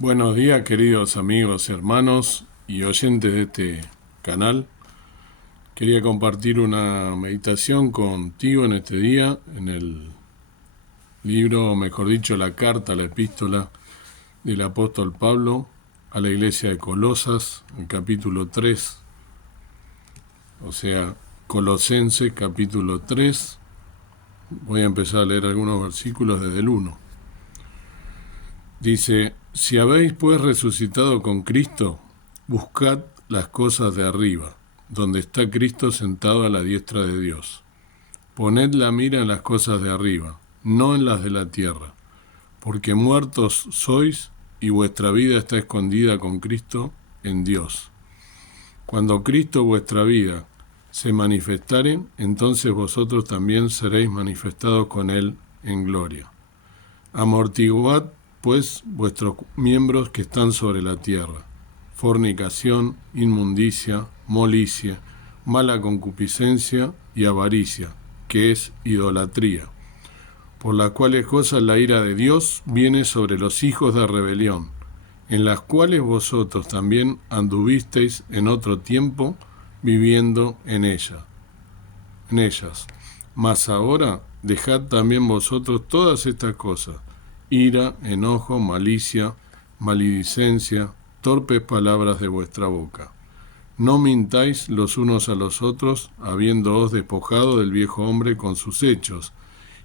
Buenos días, queridos amigos, hermanos y oyentes de este canal. Quería compartir una meditación contigo en este día, en el libro, o mejor dicho, la carta, la epístola del apóstol Pablo a la iglesia de Colosas, el capítulo 3, o sea, Colosenses, capítulo 3. Voy a empezar a leer algunos versículos desde el 1. Dice: Si habéis pues resucitado con Cristo, buscad las cosas de arriba, donde está Cristo sentado a la diestra de Dios. Poned la mira en las cosas de arriba, no en las de la tierra, porque muertos sois y vuestra vida está escondida con Cristo en Dios. Cuando Cristo vuestra vida se manifestare, entonces vosotros también seréis manifestados con Él en gloria. Amortiguad pues vuestros miembros que están sobre la tierra: fornicación, inmundicia, molicie, mala concupiscencia y avaricia, que es idolatría, por las cuales cosas la ira de Dios viene sobre los hijos de rebelión, en las cuales vosotros también anduvisteis en otro tiempo, viviendo en ellas. Mas ahora dejad también vosotros todas estas cosas: ira, enojo, malicia, maledicencia, torpes palabras de vuestra boca. No mintáis los unos a los otros, habiéndoos despojado del viejo hombre con sus hechos,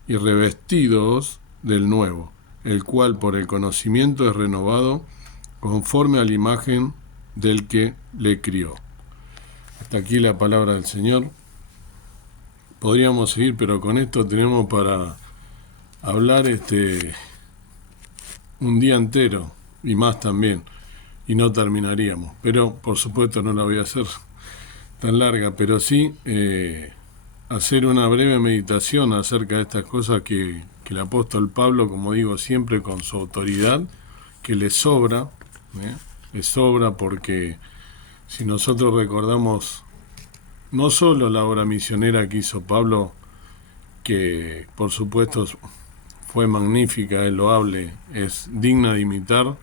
y revestídoos del nuevo, el cual por el conocimiento es renovado conforme a la imagen del que le crió. Hasta aquí la palabra del Señor. Podríamos seguir, pero con esto tenemos para hablar un día entero y más también, y no terminaríamos. Pero por supuesto no la voy a hacer tan larga, pero sí hacer una breve meditación acerca de estas cosas que el apóstol Pablo, como digo siempre, con su autoridad, que le sobra porque si nosotros recordamos no solo la obra misionera que hizo Pablo, que por supuesto fue magnífica, es loable, es digna de imitar,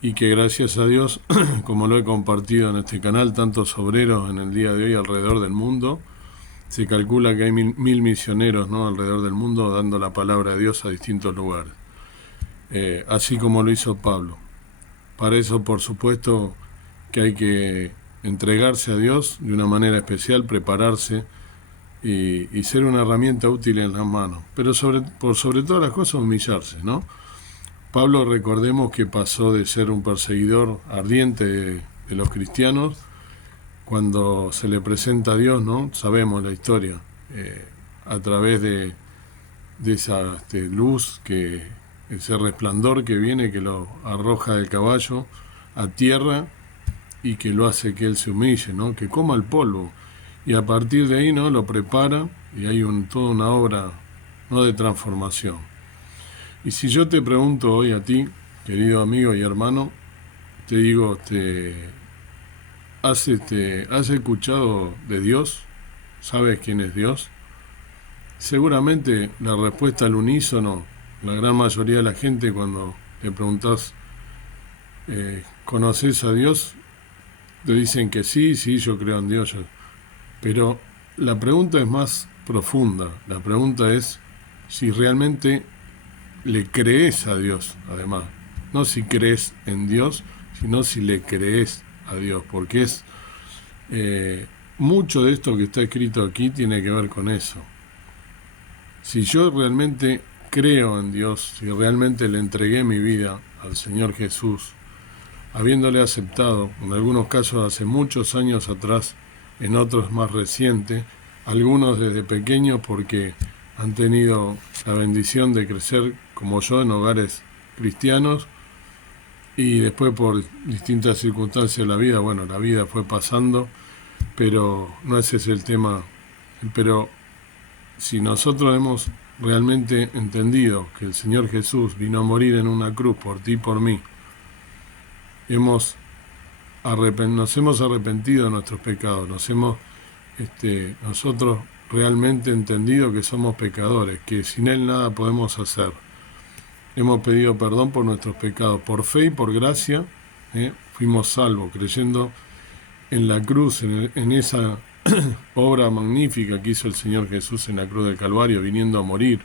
y que gracias a Dios, como lo he compartido en este canal, tantos obreros en el día de hoy alrededor del mundo, se calcula que hay mil misioneros, ¿no?, alrededor del mundo dando la palabra de Dios a distintos lugares, así como lo hizo Pablo. Para eso, por supuesto, que hay que entregarse a Dios de una manera especial, prepararse y ser una herramienta útil en las manos, pero por sobre todas las cosas humillarse, ¿no? Pablo, recordemos que pasó de ser un perseguidor ardiente de los cristianos, cuando se le presenta a Dios, ¿no? Sabemos la historia, a través de esa luz, ese resplandor que viene, que lo arroja del caballo a tierra y que lo hace que él se humille, ¿no?, que coma el polvo. Y a partir de ahí, ¿no?, lo prepara, y hay toda una obra, ¿no?, de transformación. Y si yo te pregunto hoy a ti, querido amigo y hermano, te digo, ¿has escuchado de Dios? ¿Sabes quién es Dios? Seguramente la respuesta al unísono, la gran mayoría de la gente, cuando le preguntás, ¿conoces a Dios?, te dicen que sí, yo creo en Dios. Pero la pregunta es más profunda. La pregunta es si realmente le crees a Dios, además. No si crees en Dios, sino si le crees a Dios, porque es mucho de esto que está escrito aquí tiene que ver con eso. Si yo realmente creo en Dios, si realmente le entregué mi vida al Señor Jesús, habiéndole aceptado, en algunos casos hace muchos años atrás, en otros más recientes, algunos desde pequeños porque han tenido la bendición de crecer como yo en hogares cristianos, y después por distintas circunstancias de la vida, la vida fue pasando, pero no ese es el tema. Pero si nosotros hemos realmente entendido que el Señor Jesús vino a morir en una cruz por ti y por mí, nos hemos arrepentido de nuestros pecados, nosotros realmente entendido que somos pecadores, que sin Él nada podemos hacer, hemos pedido perdón por nuestros pecados. Por fe y por gracia fuimos salvos, creyendo en la cruz, en esa obra magnífica que hizo el Señor Jesús en la cruz del Calvario, viniendo a morir,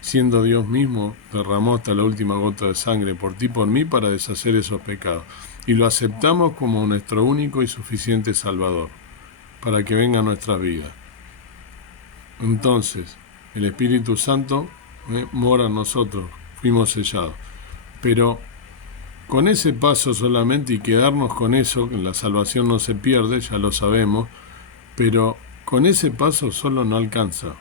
siendo Dios mismo, derramó hasta la última gota de sangre por ti y por mí para deshacer esos pecados. Y lo aceptamos como nuestro único y suficiente Salvador, para que venga a nuestras vidas. Entonces, el Espíritu Santo mora en nosotros, fuimos sellados. Pero con ese paso solamente y quedarnos con eso, que la salvación no se pierde, ya lo sabemos, pero con ese paso solo no alcanza.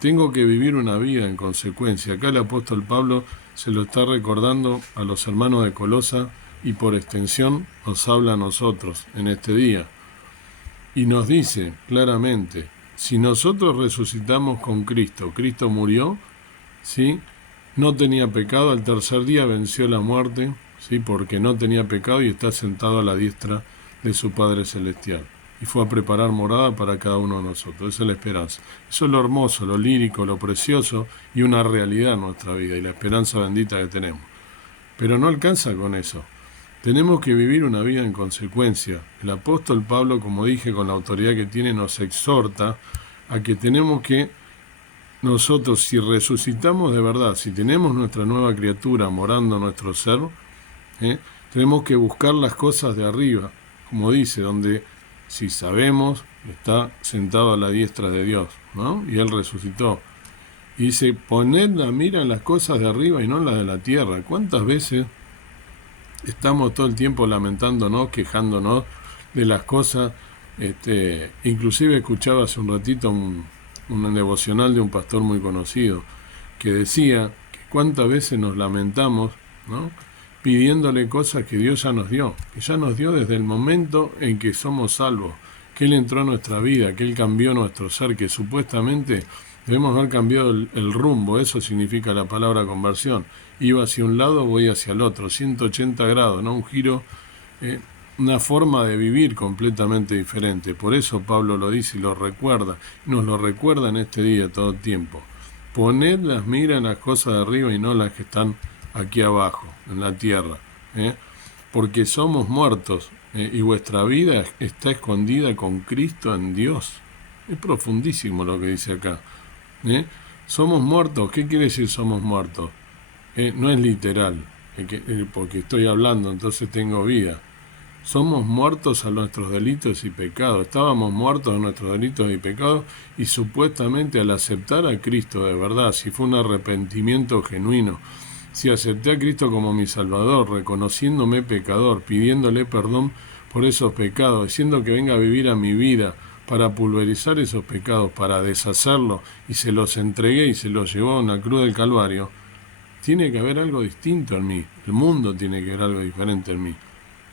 Tengo que vivir una vida en consecuencia. Acá el apóstol Pablo se lo está recordando a los hermanos de Colosa y por extensión nos habla a nosotros en este día. Y nos dice claramente, si nosotros resucitamos con Cristo, Cristo murió, ¿sí? No tenía pecado, al tercer día venció la muerte, ¿sí? Porque no tenía pecado y está sentado a la diestra de su Padre Celestial. Y fue a preparar morada para cada uno de nosotros. Esa es la esperanza. Eso es lo hermoso, lo lírico, lo precioso y una realidad en nuestra vida y la esperanza bendita que tenemos. Pero no alcanza con eso. Tenemos que vivir una vida en consecuencia. El apóstol Pablo, como dije, con la autoridad que tiene, nos exhorta a que tenemos que nosotros, si resucitamos de verdad, si tenemos nuestra nueva criatura morando en nuestro ser, tenemos que buscar las cosas de arriba, como dice, donde si sabemos, está sentado a la diestra de Dios, ¿no? Y Él resucitó. Y dice, poned la mira en las cosas de arriba y no en las de la tierra. ¿Cuántas veces estamos todo el tiempo lamentándonos, quejándonos de las cosas? Inclusive escuchaba hace un ratito un devocional de un pastor muy conocido que decía que cuántas veces nos lamentamos, ¿no? Pidiéndole cosas que Dios ya nos dio, que ya nos dio desde el momento en que somos salvos, que Él entró a nuestra vida, que Él cambió nuestro ser, que supuestamente debemos haber cambiado el rumbo. Eso significa la palabra conversión. Iba hacia un lado, voy hacia el otro, 180 grados, ¿no? Un giro, una forma de vivir completamente diferente. Por eso Pablo lo dice y lo recuerda, nos lo recuerda en este día todo el tiempo. Poned las miras en las cosas de arriba y no las que están aquí abajo, en la tierra, porque somos muertos y vuestra vida está escondida con Cristo en Dios. Es profundísimo lo que dice acá. Somos muertos. ¿Qué quiere decir somos muertos? No es literal, porque estoy hablando, entonces tengo vida. Somos muertos a nuestros delitos y pecados. Estábamos muertos a nuestros delitos y pecados y supuestamente al aceptar a Cristo de verdad, si fue un arrepentimiento genuino, si acepté a Cristo como mi Salvador, reconociéndome pecador, pidiéndole perdón por esos pecados, diciendo que venga a vivir a mi vida para pulverizar esos pecados, para deshacerlos, y se los entregué y se los llevó a una cruz del Calvario, tiene que haber algo distinto en mí. El mundo tiene que ver algo diferente en mí.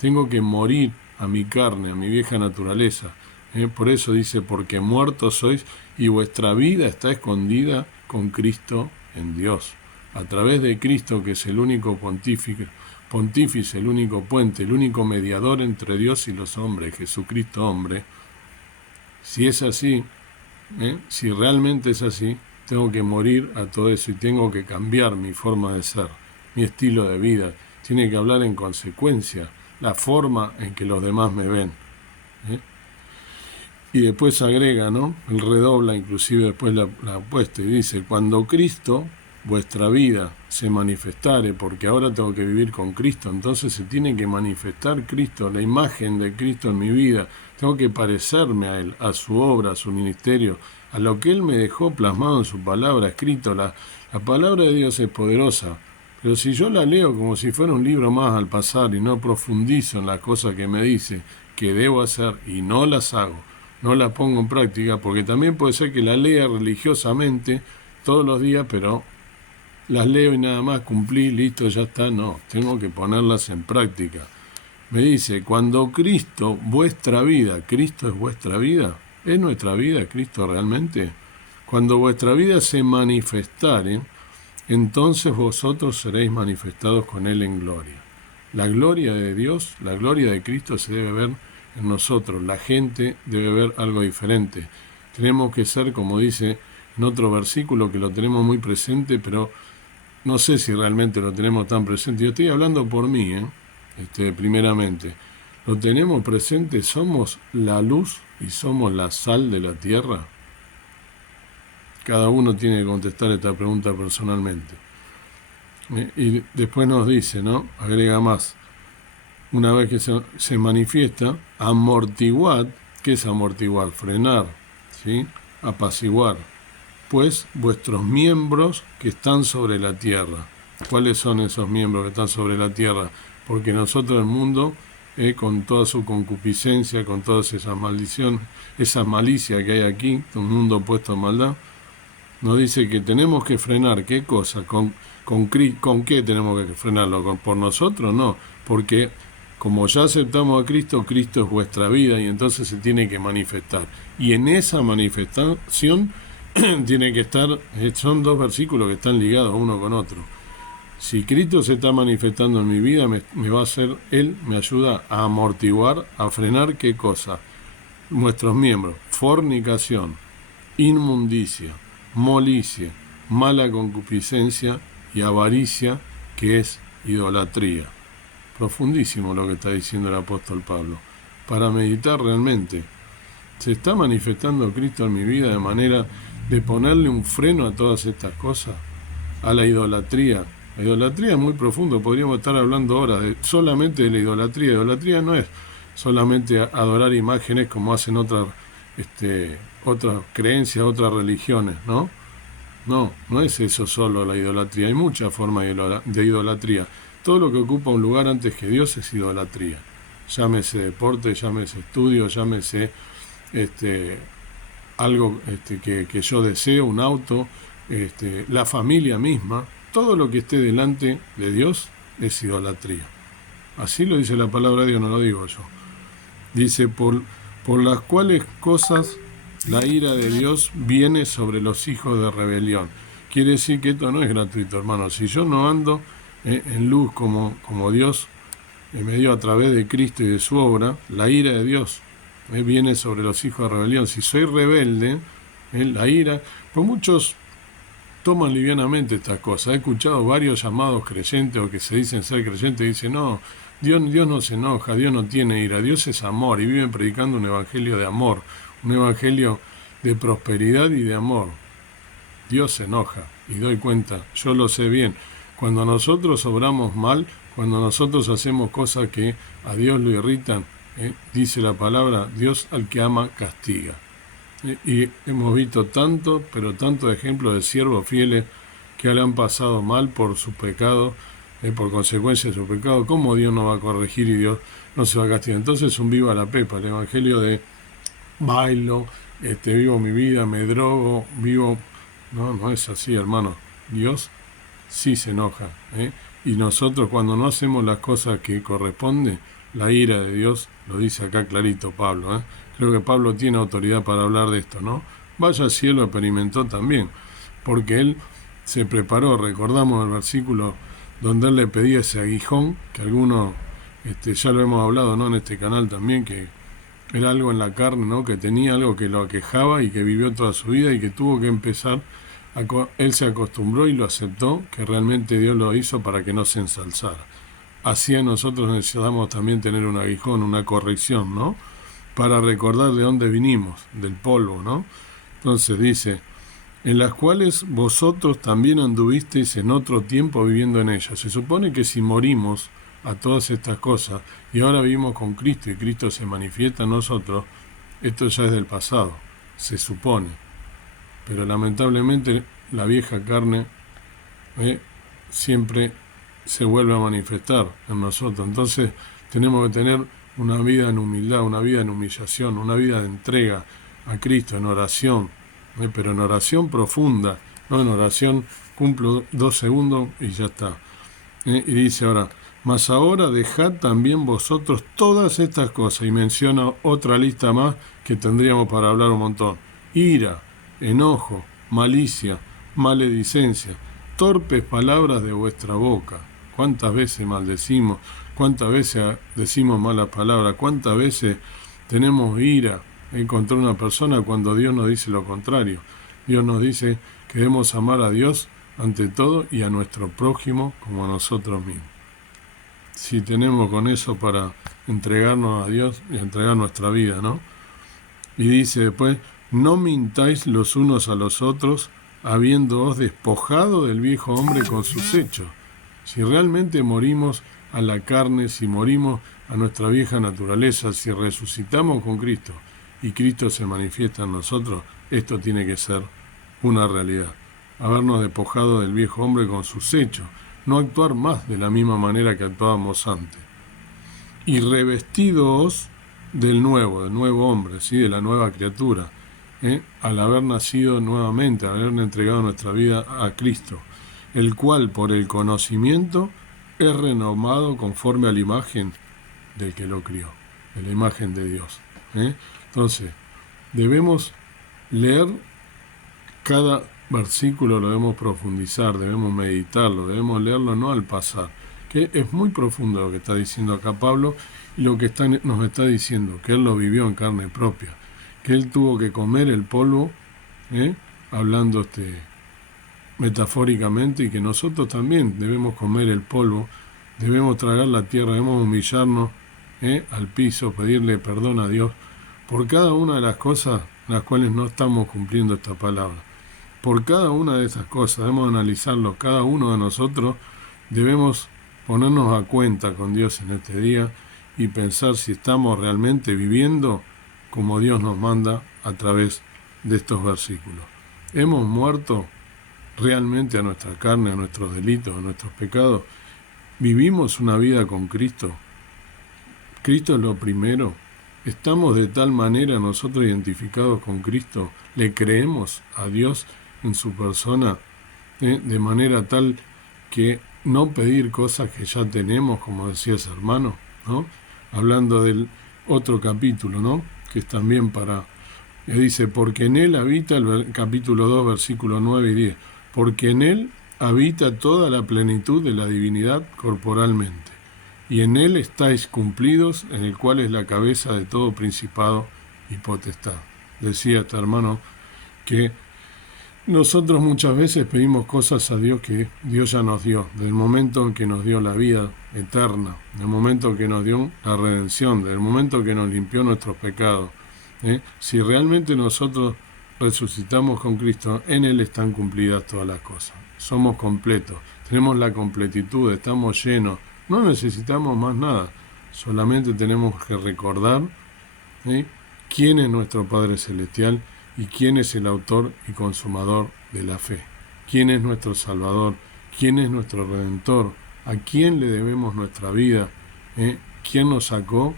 Tengo que morir a mi carne, a mi vieja naturaleza. Por eso dice, porque muertos sois y vuestra vida está escondida con Cristo en Dios. A través de Cristo, que es el único pontífice, el único puente, el único mediador entre Dios y los hombres, Jesucristo hombre. Si es así, si realmente es así, tengo que morir a todo eso y tengo que cambiar mi forma de ser, mi estilo de vida. Tiene que hablar en consecuencia, la forma en que los demás me ven. Y después agrega, ¿no? Él redobla inclusive después la apuesta y dice, cuando Cristo, vuestra vida, se manifestare, porque ahora tengo que vivir con Cristo, entonces se tiene que manifestar Cristo, la imagen de Cristo en mi vida, tengo que parecerme a Él, a su obra, a su ministerio, a lo que Él me dejó plasmado en su palabra, escrito. La palabra de Dios es poderosa, pero si yo la leo como si fuera un libro más al pasar y no profundizo en las cosas que me dice que debo hacer y no las hago, no las pongo en práctica, porque también puede ser que la lea religiosamente todos los días, pero las leo y nada más, cumplí, listo, ya está. No, tengo que ponerlas en práctica. Me dice, cuando Cristo, vuestra vida, Cristo es vuestra vida, ¿es nuestra vida Cristo realmente? Cuando vuestra vida se manifestare, entonces vosotros seréis manifestados con Él en gloria. La gloria de Dios, la gloria de Cristo se debe ver en nosotros. La gente debe ver algo diferente. Tenemos que ser, como dice en otro versículo que lo tenemos muy presente, pero no sé si realmente lo tenemos tan presente. Yo estoy hablando por mí, primeramente. ¿Lo tenemos presente? ¿Somos la luz y somos la sal de la tierra? Cada uno tiene que contestar esta pregunta personalmente. Y después nos dice, ¿no? Agrega más. Una vez que se manifiesta, amortiguad. ¿Qué es amortiguar? Frenar, ¿sí? Apaciguar. Pues vuestros miembros que están sobre la tierra. ¿Cuáles son esos miembros que están sobre la tierra? Porque nosotros, el mundo, con toda su concupiscencia, con todas esas maldiciones, esa malicia que hay aquí, un mundo puesto en maldad, nos dice que tenemos que frenar. ¿Qué cosa? ¿Con qué tenemos que frenarlo? ¿Por nosotros? No, porque como ya aceptamos a Cristo, Cristo es vuestra vida y entonces se tiene que manifestar. Y en esa manifestación tiene que estar, son dos versículos que están ligados uno con otro. Si Cristo se está manifestando en mi vida, me va a hacer, Él me ayuda a amortiguar, a frenar ¿qué cosa? Nuestros miembros, fornicación, inmundicia, molicie, mala concupiscencia y avaricia, que es idolatría. Profundísimo lo que está diciendo el apóstol Pablo. Para meditar realmente, ¿se está manifestando Cristo en mi vida de manera de ponerle un freno a todas estas cosas? A la idolatría. La idolatría es muy profundo, podríamos estar hablando ahora solamente de la idolatría. Idolatría no es solamente adorar imágenes como hacen otras creencias, otras religiones, ¿no? No es eso solo la idolatría, hay muchas formas de idolatría. Todo lo que ocupa un lugar antes que Dios es idolatría. Llámese deporte, llámese estudio, llámese algo que yo deseo, un auto, la familia misma. Todo lo que esté delante de Dios es idolatría. Así lo dice la palabra de Dios, no lo digo yo. Dice, por las cuales cosas la ira de Dios viene sobre los hijos de rebelión. Quiere decir que esto no es gratuito, hermano. Si yo no ando en luz como Dios me dio a través de Cristo y de su obra, la ira de Dios viene sobre los hijos de rebelión. Si soy rebelde, la ira, pues muchos toman livianamente estas cosas. He escuchado varios llamados creyentes o que se dicen ser creyentes y dicen, no, Dios no se enoja, Dios no tiene ira, Dios es amor, y viven predicando un evangelio de amor, un evangelio de prosperidad y de amor. Dios se enoja, y doy cuenta, yo lo sé bien, cuando nosotros obramos mal, cuando nosotros hacemos cosas que a Dios lo irritan, dice la palabra, Dios al que ama castiga. Y hemos visto tanto, pero tantos ejemplos de siervos fieles que le han pasado mal por su pecado, por consecuencia de su pecado. ¿Cómo Dios no va a corregir y Dios no se va a castigar? Entonces un viva la pepa, el evangelio de bailo, vivo mi vida, me drogo, vivo... No es así, hermano. Dios sí se enoja. Y nosotros cuando no hacemos las cosas que corresponden, la ira de Dios, lo dice acá clarito Pablo. Creo que Pablo tiene autoridad para hablar de esto, ¿no? Vaya al cielo experimentó también, porque él se preparó, recordamos el versículo donde él le pedía ese aguijón, que algunos, ya lo hemos hablado, ¿no? En este canal también, que era algo en la carne, ¿no? Que tenía algo que lo aquejaba y que vivió toda su vida y que tuvo que empezar, él se acostumbró y lo aceptó, que realmente Dios lo hizo para que no se ensalzara. Así nosotros necesitamos también tener un aguijón, una corrección, ¿no? Para recordar de dónde vinimos, del polvo, ¿no? Entonces dice, en las cuales vosotros también anduvisteis en otro tiempo viviendo en ellas. Se supone que si morimos a todas estas cosas y ahora vivimos con Cristo y Cristo se manifiesta en nosotros, esto ya es del pasado, se supone. Pero lamentablemente la vieja carne siempre se vuelve a manifestar en nosotros. Entonces tenemos que tener una vida en humildad, una vida en humillación, una vida de entrega a Cristo, en oración, pero en oración profunda, no en oración cumplo 2 segundos y ya está. Y dice ahora, mas ahora dejad también vosotros todas estas cosas, y menciona otra lista más que tendríamos para hablar un montón: ira, enojo, malicia, maledicencia, torpes palabras de vuestra boca. ¿Cuántas veces maldecimos? ¿Cuántas veces decimos malas palabras? ¿Cuántas veces tenemos ira contra una persona cuando Dios nos dice lo contrario? Dios nos dice que debemos amar a Dios ante todo y a nuestro prójimo como a nosotros mismos. Si tenemos con eso para entregarnos a Dios y entregar nuestra vida, ¿no? Y dice después, no mintáis los unos a los otros, habiéndoos despojado del viejo hombre con sus hechos. Si realmente morimos a la carne, si morimos a nuestra vieja naturaleza, si resucitamos con Cristo y Cristo se manifiesta en nosotros, esto tiene que ser una realidad. Habernos despojado del viejo hombre con sus hechos, no actuar más de la misma manera que actuábamos antes. Y revestidos del nuevo hombre, ¿sí? De la nueva criatura, al haber nacido nuevamente, al haber entregado nuestra vida a Cristo, el cual por el conocimiento es renomado conforme a la imagen del que lo crió, de la imagen de Dios. Entonces, debemos leer cada versículo, lo debemos profundizar, debemos meditarlo, debemos leerlo no al pasar, que es muy profundo lo que está diciendo acá Pablo y lo que nos está diciendo, que él lo vivió en carne propia, que él tuvo que comer el polvo, hablando metafóricamente, y que nosotros también debemos comer el polvo, debemos tragar la tierra, debemos humillarnos al piso, pedirle perdón a Dios por cada una de las cosas en las cuales no estamos cumpliendo esta palabra. Por cada una de esas cosas debemos analizarlo, cada uno de nosotros debemos ponernos a cuenta con Dios en este día y pensar si estamos realmente viviendo como Dios nos manda a través de estos versículos. ¿Hemos muerto realmente a nuestra carne, a nuestros delitos, a nuestros pecados? ¿Vivimos una vida con Cristo? ¿Cristo es lo primero? ¿Estamos de tal manera nosotros identificados con Cristo? ¿Le creemos a Dios en su persona de manera tal que no pedir cosas que ya tenemos, como decía ese hermano, ¿no? Hablando del otro capítulo, ¿no? Que es también dice, porque en él habita, el capítulo 2, versículo 9 y 10, porque en él habita toda la plenitud de la divinidad corporalmente, y en él estáis cumplidos, en el cual es la cabeza de todo principado y potestad. Decía este hermano que nosotros muchas veces pedimos cosas a Dios que Dios ya nos dio, del momento en que nos dio la vida eterna, del momento en que nos dio la redención, del momento en que nos limpió nuestros pecados. Si realmente nosotros resucitamos con Cristo, en Él están cumplidas todas las cosas. Somos completos, tenemos la completitud, estamos llenos, no necesitamos más nada, solamente tenemos que recordar quién es nuestro Padre Celestial y quién es el autor y consumador de la fe, quién es nuestro Salvador, quién es nuestro Redentor, a quién le debemos nuestra vida, quién nos sacó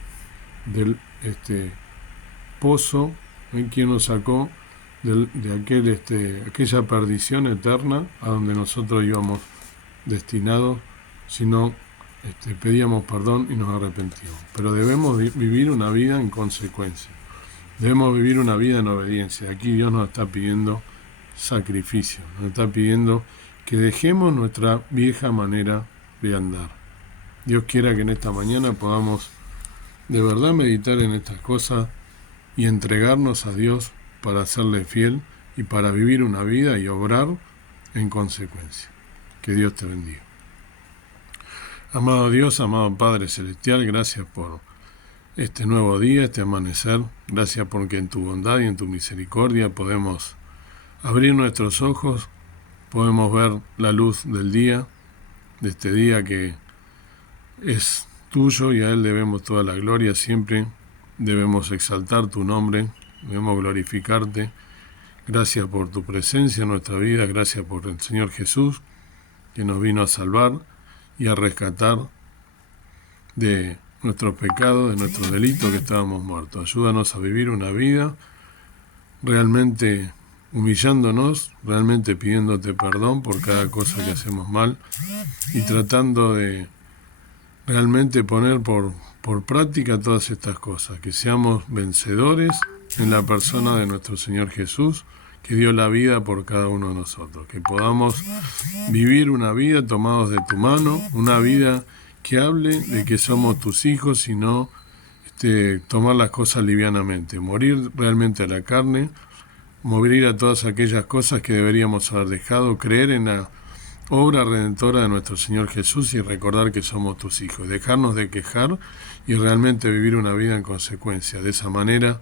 del pozo, quién nos sacó de aquella perdición eterna a donde nosotros íbamos destinados, si no pedíamos perdón y nos arrepentimos. Pero debemos vivir una vida en consecuencia. Debemos vivir una vida en obediencia. Aquí Dios nos está pidiendo sacrificio, nos está pidiendo que dejemos nuestra vieja manera de andar. Dios quiera que en esta mañana podamos de verdad meditar en estas cosas y entregarnos a Dios para serle fiel y para vivir una vida y obrar en consecuencia. Que Dios te bendiga. Amado Dios, amado Padre Celestial, gracias por este nuevo día, este amanecer. Gracias porque en tu bondad y en tu misericordia podemos abrir nuestros ojos, podemos ver la luz del día, de este día que es tuyo y a Él debemos toda la gloria siempre. Debemos exaltar tu nombre, debemos glorificarte. Gracias por tu presencia en nuestra vida, gracias por el Señor Jesús que nos vino a salvar y a rescatar de nuestros pecados, de nuestros delitos que estábamos muertos. Ayúdanos a vivir una vida realmente humillándonos, realmente pidiéndote perdón por cada cosa que hacemos mal y tratando de realmente poner por práctica todas estas cosas, que seamos vencedores en la persona de nuestro Señor Jesús, que dio la vida por cada uno de nosotros, que podamos vivir una vida tomados de tu mano, una vida que hable de que somos tus hijos y no tomar las cosas livianamente, morir realmente a la carne, morir a todas aquellas cosas que deberíamos haber dejado, creer en la obra redentora de nuestro Señor Jesús y recordar que somos tus hijos. Dejarnos de quejar y realmente vivir una vida en consecuencia. De esa manera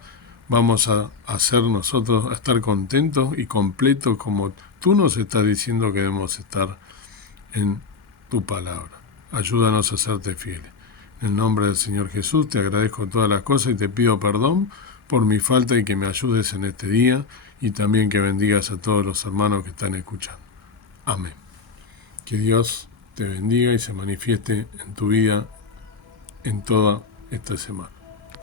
vamos a hacer nosotros, a estar contentos y completos como tú nos estás diciendo que debemos estar en tu palabra. Ayúdanos a serte fieles. En el nombre del Señor Jesús te agradezco todas las cosas y te pido perdón por mi falta y que me ayudes en este día y también que bendigas a todos los hermanos que están escuchando. Amén. Que Dios te bendiga y se manifieste en tu vida en toda esta semana.